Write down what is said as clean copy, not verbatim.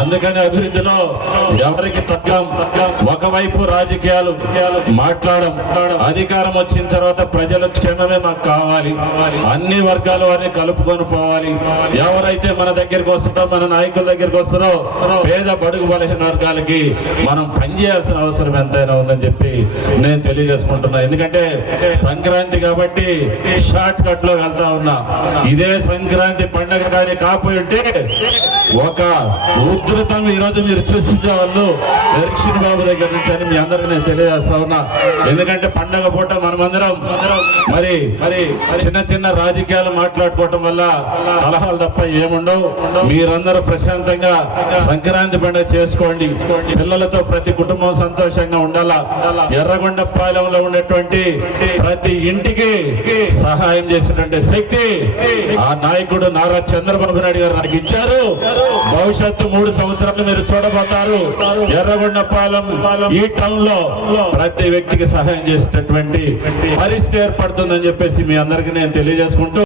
అందుకని అభివృద్ధిలో ఎవరికి తగ్గం. ఒకవైపు రాజకీయాలు మాట్లాడడం, అధికారం వచ్చిన తర్వాత ప్రజల క్షేమమే మాకు కావాలి, అన్ని వర్గాల వారిని కలుపుకొని పోవాలి. ఎవరైతే మన దగ్గరికి వస్తుందో, మన నాయకుల దగ్గరికి వస్తుందో పేద బడుగు బలహీన వర్గాలకి మనం పనిచేయాల్సిన అవసరం ఎంతైనా ఉందని చెప్పి నేను తెలియజేసుకుంటున్నా. ఎందుకంటే సంక్రాంతి కాబట్టి షార్ట్ కట్ లో వెళ్తా ఉన్నా. ఇదే సంక్రాంతి పండుగ కానీ కాపోయి ఉంటే ఒక ఉధృతం ఈరోజు మీరు చూసిన వాళ్ళు దర్శన్ బాబు దగ్గర నుంచి అని మీ అందరికీ నేను తెలియజేస్తా ఉన్నా. ఎందుకంటే పండగ పూట మనమందరం మరి చిన్న చిన్న రాజకీయాలు మాట్లాడుకోవటం వల్ల కలహాలు తప్ప ఏముండవు. మీరందరూ ప్రశాంతంగా సంక్రాంతి పండుగ చేసుకోండి. పిల్లలతో ప్రతి కుటుంబం సంతోషంగా ఉండాలా. ఎర్రగొండపాలెంలో ఉన్నటువంటి ప్రతి ఇంటికి సహాయం చేసినటువంటి శక్తి ఆ నాయకుడు నారా చంద్రబాబు నాయుడు గారు నాకు ఇచ్చారు. భవిష్యత్తు 3 సంవత్సరాలు మీరు చూడబోతారు. ఎర్రగొండపాలెం ఈ టౌన్ లో ప్రతి వ్యక్తికి సహాయం చేసేటటువంటి పరిస్థితి ఏర్పడుతుందని చెప్పేసి మీ అందరికీ నేను తెలియజేసుకుంటూ